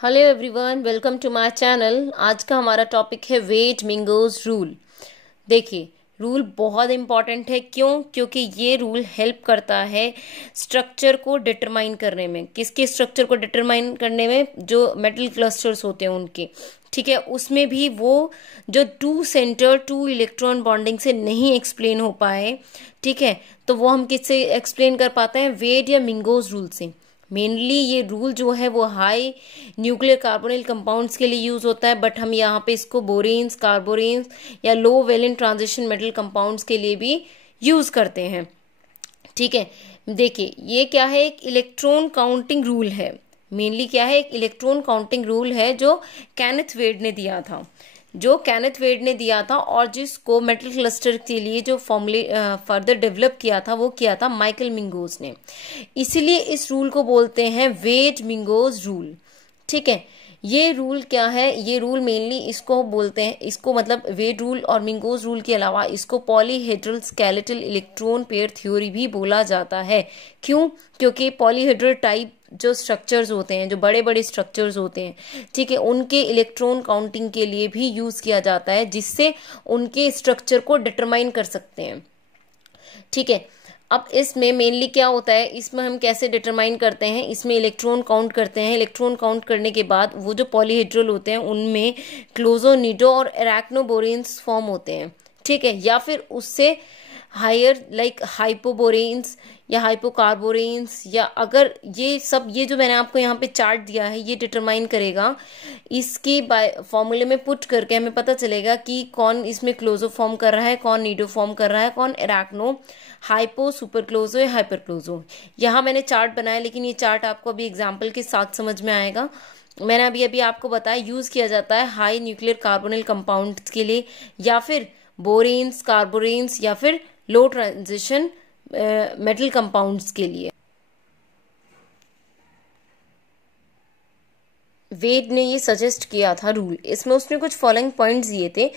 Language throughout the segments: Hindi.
Hello everyone, welcome to my channel. आज का हमारा टॉपिक है वेट-मिंगोज रूल। देखिए, रूल बहुत इंपॉर्टेंट है। क्योंकि ये रूल हेल्प करता है स्ट्रक्चर को डिटरमाइन करने में। किसके स्ट्रक्चर को डिटरमाइन करने में? जो मेटल क्लस्टर्स होते हैं उनके। ठीक है, उसमें भी वो जो two centre two electron bonding से नहीं एक्सप्लेन हो पाए, ठीक है, तो वो हम किससे एक्सप्लेन कर पाते हैं? वेट या मिंगोज रूल से। मेनली ये रूल जो है वो हाई न्यूक्लियर कार्बोनिल कंपाउंड्स के लिए यूज होता है, बट हम यहाँ पे इसको बोरेन्स, कार्बोरेन्स या लो वैलेंट ट्रांजिशन मेटल कंपाउंड्स के लिए भी यूज करते हैं। ठीक है, देखिए ये क्या है, एक इलेक्ट्रॉन काउंटिंग रूल है। मेनली क्या है, एक इलेक्ट्रॉन काउंटिंग रूल है जो केनेथ वेड ने दिया था और जिसको मेटल क्लस्टर के लिए जो फॉर्मूले फर्दर डेवलप किया था वो किया था माइकल मिंगोज ने। इसीलिए इस रूल को बोलते हैं वेट मिंगोज रूल। ठीक है, ये रूल क्या है? ये रूल मेनली इसको बोलते हैं, इसको मतलब वेट रूल और मिंगोज रूल के अलावा इसको polyhedral skeletal electron pair theory भी बोला जाता है। क्यों? क्योंकि पॉलीहेड्रल टाइप जो स्ट्रक्चर्स होते हैं, जो बड़े बड़े स्ट्रक्चर्स होते हैं, ठीक है, उनके इलेक्ट्रॉन काउंटिंग के लिए भी यूज किया जाता है, जिससे उनके स्ट्रक्चर को डिटरमाइन कर सकते हैं। ठीक है, अब इसमें मेनली क्या होता है, इसमें हम कैसे डिटरमाइन करते हैं? इसमें इलेक्ट्रॉन काउंट करते हैं। इलेक्ट्रॉन काउंट करने के बाद वो जो पॉलीहेड्रल होते हैं उनमें क्लोजोनिडो और एराक्नोबोरेन्स फॉर्म होते हैं। ठीक है, या फिर उससे हायर लाइक हाइपोबोरेन्स या हाइपोकार्बोरेन्स, या अगर ये सब, ये जो मैंने आपको यहाँ पे चार्ट दिया है, ये डिटरमाइन करेगा। इसकी बाय फॉर्मूले में पुट करके हमें पता चलेगा कि कौन इसमें क्लोजो फॉर्म कर रहा है, कौन नीडो फॉर्म कर रहा है, कौन एराक्नो, हाइपो, सुपर क्लोजो या हाइपर क्लोजो। यहाँ मैंने चार्ट बनाया, लेकिन ये चार्ट आपको अभी एग्जाम्पल के साथ समझ में आएगा। मैंने अभी अभी आपको बताया यूज किया जाता है हाई न्यूक्लियर कार्बोनिल कंपाउंड्स के लिए, या फिर बोरेन्स, कार्बोरेन्स, या फिर लो ट्रांजिशन मेटल कंपाउंड्स के लिए। वेड ने ये सजेस्ट किया था रूल, इसमें उसने कुछ फॉलोइंग पॉइंट्स दिए थे।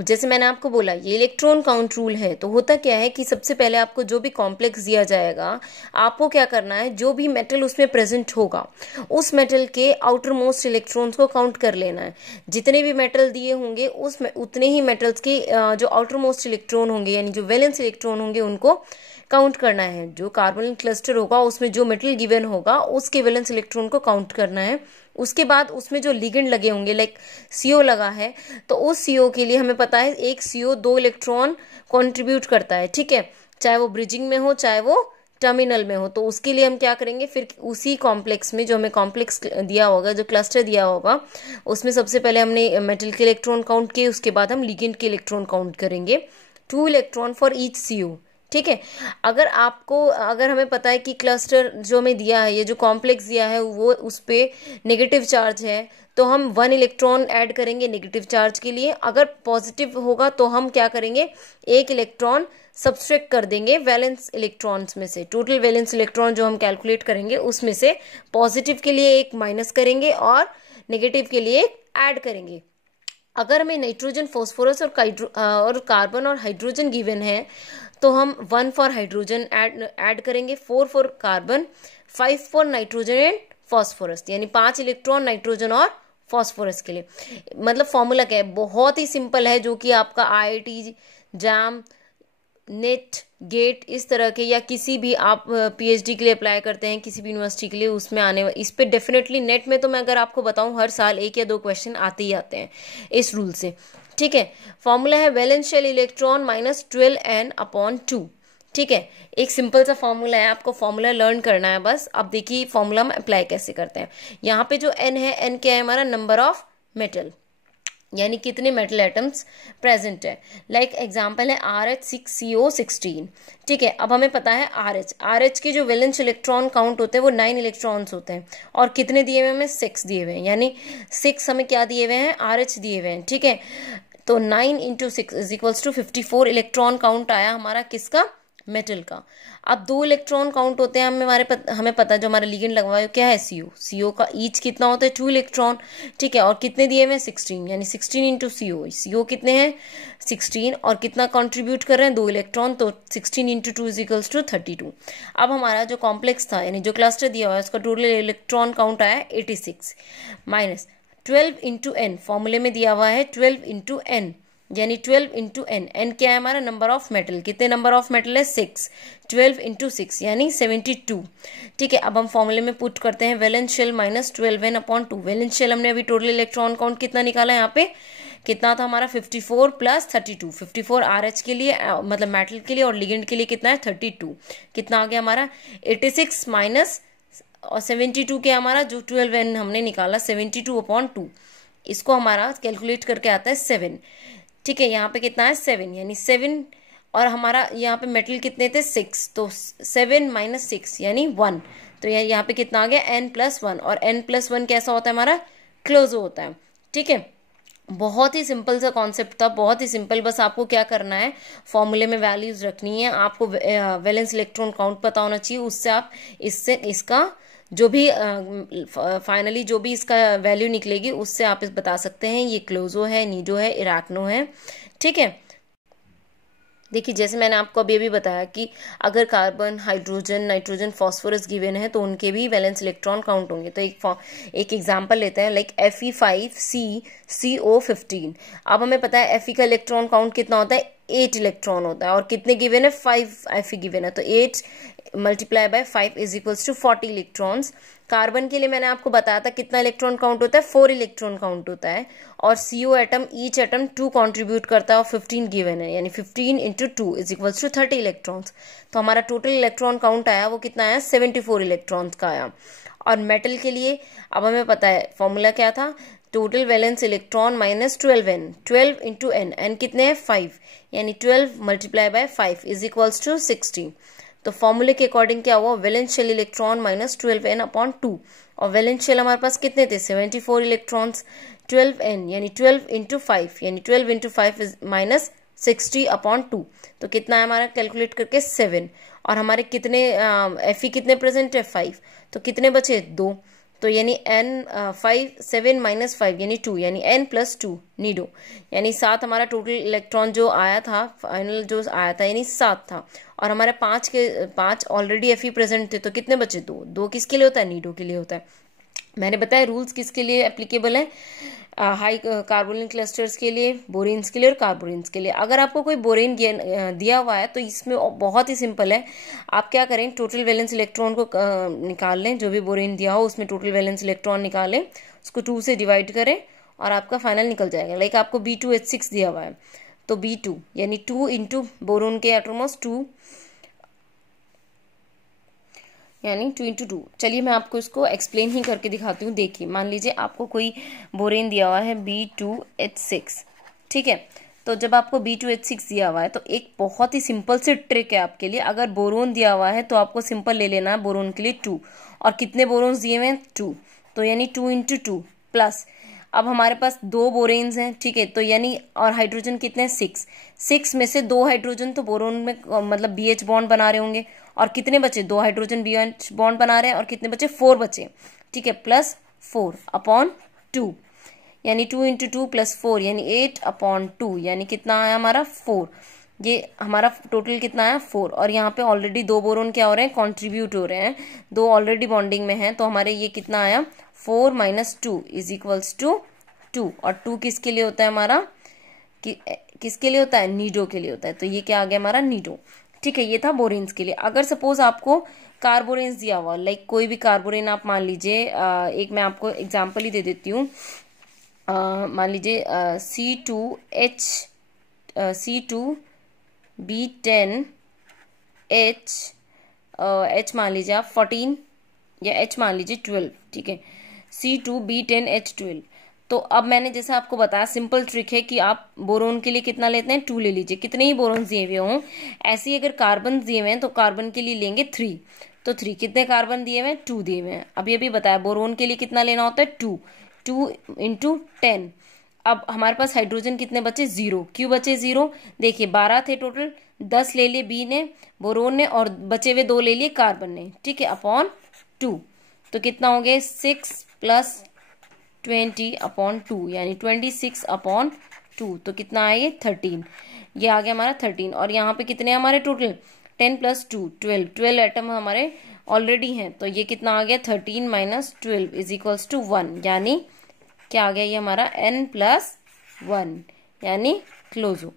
जैसे मैंने आपको बोला ये इलेक्ट्रॉन काउंट रूल है, तो होता क्या है कि सबसे पहले आपको जो भी कॉम्प्लेक्स दिया जाएगा, आपको क्या करना है, जो भी मेटल उसमें प्रेजेंट होगा उस मेटल के आउटर मोस्ट इलेक्ट्रॉन्स को काउंट कर लेना है। जितने भी मेटल दिए होंगे उतने ही मेटल्स के जो आउटर मोस्ट इलेक्ट्रॉन होंगे, यानी जो वैलेंस इलेक्ट्रॉन होंगे, उनको काउंट करना है। जो कार्बोनिल क्लस्टर होगा उसमें जो मेटल गिवन होगा उसके वैलेंस इलेक्ट्रॉन को काउंट करना है। उसके बाद उसमें जो लिगेंड लगे होंगे, लाइक सीओ लगा है, तो उस सीओ के लिए हमें पता है एक सीओ 2 इलेक्ट्रॉन कंट्रीब्यूट करता है। ठीक है, चाहे वो ब्रिजिंग में हो चाहे वो टर्मिनल में हो। तो उसके लिए हम क्या करेंगे, फिर उसी कॉम्प्लेक्स में जो हमें कॉम्प्लेक्स दिया होगा, जो क्लस्टर दिया होगा, उसमें सबसे पहले हमने मेटल के इलेक्ट्रॉन काउंट किए, उसके बाद हम लिगेंड के इलेक्ट्रॉन काउंट करेंगे, 2 इलेक्ट्रॉन फॉर ईच सीओ। ठीक है, अगर हमें पता है कि क्लस्टर जो हमें दिया है, ये जो कॉम्प्लेक्स दिया है, वो उस पे नेगेटिव चार्ज है, तो हम 1 इलेक्ट्रॉन ऐड करेंगे नेगेटिव चार्ज के लिए। अगर पॉजिटिव होगा तो हम क्या करेंगे, 1 इलेक्ट्रॉन सब्सट्रैक्ट कर देंगे वैलेंस इलेक्ट्रॉन्स में से। टोटल वैलेंस इलेक्ट्रॉन जो हम कैलकुलेट करेंगे उसमें से पॉजिटिव के लिए 1 माइनस करेंगे और नेगेटिव के लिए 1 ऐड करेंगे। अगर हमें नाइट्रोजन, फॉस्फोरस और कार्बन और हाइड्रोजन गिवन है, तो हम 1 फॉर हाइड्रोजन ऐड करेंगे, 4 for carbon, 5 for nitrogen and phosphorus, यानी 5 इलेक्ट्रॉन नाइट्रोजन और फॉस्फोरस के लिए। मतलब फॉर्मूला क्या है, बहुत ही सिंपल है, जो कि आपका IIT, जैम, नेट, गेट, इस तरह के, या किसी भी आप PhD के लिए अप्लाई करते हैं किसी भी यूनिवर्सिटी के लिए, उसमें आने इस पे डेफिनेटली नेट में तो मैं अगर आपको बताऊं हर साल 1 या 2 क्वेश्चन आते ही आते हैं इस रूल से। ठीक है, फॉर्मूला है valence shell electron minus 12n/2। ठीक है, एक सिंपल सा फॉर्मूला है, आपको फॉर्मूला लर्न करना है बस। अब देखिए फॉर्मूला हम अप्लाई कैसे करते हैं। यहाँ पे जो n है, n क्या है हमारा, नंबर ऑफ मेटल, यानी कितने मेटल एटम्स प्रेजेंट है। लाइक एग्जांपल है RH6CO16। ठीक है, अब हमें पता है RH के जो वैलेंस इलेक्ट्रॉन काउंट होते हैं वो 9 इलेक्ट्रॉन्स होते हैं, और कितने दिए हुए हैं हमें, 6 दिए हुए हैं, यानी 6 हमें क्या दिए हुए हैं, RH दिए हुए हैं। ठीक है, तो 9 × 6 = 54 इलेक्ट्रॉन काउंट आया हमारा किसका, मेटल का। अब 2 इलेक्ट्रॉन काउंट होते हैं, हमें पता है जो हमारा लिगेंड लगा हुआ है क्या है, सीओ का ईच कितना होता है 2 इलेक्ट्रॉन, ठीक है। और कितने दिए हुए हैं 16, यानी 16 इंटू सीओ कितने हैं 16, और कितना कंट्रीब्यूट कर रहे हैं 2 इलेक्ट्रॉन, तो 16 इंटू 2 इज इक्वल्स टू 32। अब हमारा जो कॉम्प्लेक्स था यानी जो क्लस्टर दिया हुआ है उसका टोटल इलेक्ट्रॉन काउंट आया 86 माइनस 12 इंटू एन, फॉर्मूले में दिया हुआ है 12 इंटू एन, यानी 12 इंटू एन। एन क्या है हमारा, नंबर ऑफ मेटल, कितने नंबर ऑफ मेटल है 6, 12 इंटू 6 यानी 72, ठीक है। अब हम फॉर्मूले में पुट करते हैं valence shell minus 12n upon 2। Valence shell हमने अभी टोटल इलेक्ट्रॉन काउंट कितना निकाला, यहाँ पे कितना था हमारा 54 प्लस 32, 54 RH के लिए मतलब मेटल के लिए, और लिगेंड के लिए कितना है 32, कितना आ गया हमारा 86 माइनस और 72 के हमारा जो 12n हमने निकाला 72 अपॉन 2, इसको हमारा कैलकुलेट करके आता है 7, ठीक है। यहाँ पे कितना है 7, यानी 7, और हमारा यहाँ पे मेटल कितने थे 6, तो 7 माइनस 6 यानी 1, तो यहाँ पे कितना आ गया n+1, और n+1 कैसा होता है हमारा क्लोज होता है, ठीक है। बहुत ही सिंपल सा कॉन्सेप्ट था, बहुत ही सिंपल, बस आपको क्या करना है फॉर्मूले में वैल्यूज रखनी है, आपको वैलेंस इलेक्ट्रॉन काउंट पता होना चाहिए, उससे आप इसका जो भी फाइनली जो भी इसका वैल्यू निकलेगी उससे आप इस बता सकते हैं ये क्लोजो है, नीडो है, इराकनो है, ठीक है। देखिए जैसे मैंने आपको अभी बताया कि अगर carbon, hydrogen, nitrogen, phosphorus given है तो उनके भी वैलेंस इलेक्ट्रॉन काउंट होंगे। तो एक एग्जांपल लेते हैं, लाइक Fe5CCO15। अब हमें पता है Fe का इलेक्ट्रॉन काउंट कितना होता है 8 इलेक्ट्रॉन होता है, और कितने गिवन है 5 Fe गिवन है, तो 8 multiply by 5 is equals to 40 electrons. Carbon के लिए मैंने आपको बताया था कितना इलेक्ट्रॉन काउंट होता है 4 इलेक्ट्रॉन काउंट होता है, और CO atom each atom 2 contribute करता है, और 15 गिवन है, यानी 15 into 2 is equals to 30 electrons. तो हमारा टोटल इलेक्ट्रॉन काउंट आया वो कितना आया 74 इलेक्ट्रॉन्स का आया। और मेटल के लिए अब हमें पता है फॉर्मूला क्या था, total valence electron minus 12n, 12 into n, n कितने हैं 5, यानी 12 multiply by 5 is equals to 60। तो फॉर्मूले के अकॉर्डिंग क्या हुआ, valence shell electron minus 12n upon 2, और वैलेंस शेल हमारे पास कितने थे 74 इलेक्ट्रॉन्स, 12n यानी 12 इंटू 5, यानी 12 इंटू 5 इज माइनस 60 अपॉन 2, तो कितना है हमारा कैलकुलेट करके 7, और हमारे कितने Fe कितने प्रेजेंट है 5, तो कितने बचे 2, तो यानी n 7 - 5 यानी 2, यानी n+2 नीडो, यानी 7 हमारा टोटल इलेक्ट्रॉन जो आया था, फाइनल जो आया था यानी 7 था, और हमारे 5 ऑलरेडी Fe प्रेजेंट थे, तो कितने बचे 2 किसके लिए होता है नीडो के लिए होता है। मैंने बताया रूल्स किसके लिए एप्लीकेबल है, हाई कार्बोनिल क्लस्टर्स के लिए, बोरेन्स के लिए और कार्बोरेन्स के लिए। अगर आपको कोई बोरेन दिया हुआ है तो इसमें बहुत ही सिंपल है, आप क्या करें टोटल वैलेंस इलेक्ट्रॉन को निकाल लें, जो भी बोरेन दिया हो उसमें टोटल वैलेंस इलेक्ट्रॉन निकालें, उसको 2 से डिवाइड करें और आपका फाइनल निकल जाएगा। लाइक आपको B2H6 दिया हुआ है तो B2 यानी 2 इंटू बोरोन के एटमॉस 2 यानी 2 इंटू 2। चलिए मैं आपको इसको एक्सप्लेन ही करके दिखाती हूँ। देखिए मान लीजिए आपको कोई बोरेन दिया हुआ है B2H6, ठीक है। तो जब आपको B2H6 दिया हुआ है तो एक बहुत ही सिंपल से ट्रिक है आपके लिए, अगर बोरोन दिया हुआ है तो आपको सिंपल ले लेना है बोरोन के लिए 2, और कितने बोरोन्स दिए हुए हैं 2, तो यानी 2 इंटू 2 प्लस, अब हमारे पास 2 बोरेन्स हैं, ठीक है, तो यानी और हाइड्रोजन कितने हैं 6 में से 2 हाइड्रोजन तो बोरोन में मतलब BH बॉन्ड बना रहे होंगे, और कितने बचे 2 हाइड्रोजन BH बॉन्ड बना रहे हैं, और कितने बचे 4 बचे, ठीक है, प्लस 4 अपॉन 2 यानी 2 इंटू 2 प्लस 4 यानी 8 अपॉन 2 यानी कितना आया हमारा 4, ये हमारा टोटल कितना आया 4, और यहाँ पे ऑलरेडी 2 बोरोन क्या हो रहे हैं कंट्रीब्यूट हो रहे हैं, 2 ऑलरेडी बॉन्डिंग में हैं, तो हमारे ये कितना आया 4 - 2 इज इक्वल्स टू 2, और 2 किसके लिए होता है हमारा किसके लिए होता है नीडो के लिए होता है, तो ये क्या आ गया हमारा नीडो, ठीक है। ये था बोरेन्स के लिए। अगर सपोज आपको कार्बोरेन्स दिया हुआ, लाइक कोई भी कार्बोरेन आप मान लीजिए, एक मैं आपको एग्जांपल ही दे देती हूँ, मान लीजिए C2B10H H मान लीजिए आप 14 या H मान लीजिए 12, ठीक है, C2B10H12। तो अब मैंने जैसा आपको बताया सिंपल ट्रिक है कि आप बोरोन के लिए कितना लेते हैं 2 ले लीजिए, कितने ही बोरोन दिए हुए हों। ऐसे ही अगर कार्बन दिए हुए हैं तो कार्बन के लिए लेंगे 3, तो 3 कितने कार्बन दिए हुए हैं 2 दिए हुए हैं। अभी बताया बोरोन के लिए कितना लेना होता है 2 इंटू 10। अब हमारे पास हाइड्रोजन कितने बचे 0, क्यों बचे 0, देखिए 12 थे टोटल, 10 ले लिए बी ने, बोरोन ने, और बचे हुए 2 ले लिए कार्बन ने, ठीक है, अपॉन 2। तो कितना हो गया 6 + 20 अपॉन 2 यानी 26 अपॉन 2। तो कितना आया ये 13, ये आ गया हमारा 13। और यहाँ पे कितने हमारे टोटल 10 + 2 12 एटम हमारे ऑलरेडी हैं। तो ये कितना आ गया 13 - 12 = 1, यानी क्या आ गया ये हमारा n+1 यानी क्लोजो।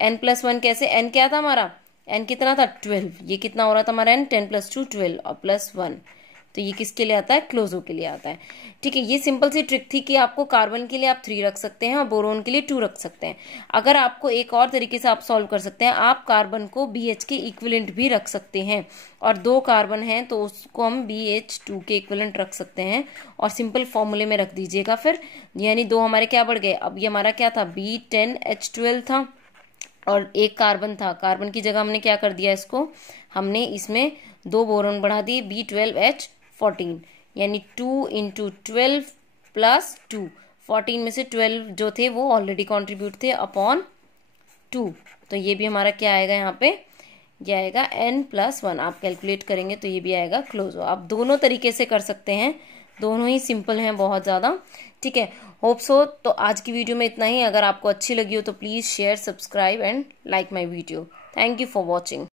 n+1 कैसे, n क्या था हमारा, n कितना था 12, ये कितना हो रहा था हमारा n 10 + 2 12 और +1। तो ये किसके लिए आता है, क्लोजो के लिए आता है, ठीक है। ये सिंपल सी ट्रिक थी कि आपको कार्बन के लिए आप 3 रख सकते हैं और बोरोन के लिए 2 रख सकते हैं। अगर आपको एक और तरीके से आप सॉल्व कर सकते हैं, आप कार्बन को BH के इक्विवेलेंट भी रख सकते हैं, और 2 कार्बन है तो उसको हम BH2 के इक्विवेलेंट रख सकते हैं और सिंपल फॉर्मूले में रख दीजिएगा फिर, यानी 2 हमारे क्या बढ़ गए, अब ये हमारा क्या था B10H12 था और 1 कार्बन था, कार्बन की जगह हमने क्या कर दिया, इसको हमने इसमें 2 बोरोन बढ़ा दिए B12H14, यानी 2 × 12 + 2, 14 में से 12 जो थे वो ऑलरेडी कॉन्ट्रीब्यूट थे अपॉन 2। तो ये भी हमारा क्या आएगा यहाँ पे, ये आएगा n+1। आप कैलकुलेट करेंगे तो ये भी आएगा क्लोजो। आप दोनों तरीके से कर सकते हैं, दोनों ही सिंपल हैं बहुत ज़्यादा, ठीक है। Hope so. तो आज की वीडियो में इतना ही। अगर आपको अच्छी लगी हो तो please share, subscribe and like my video. Thank you for watching.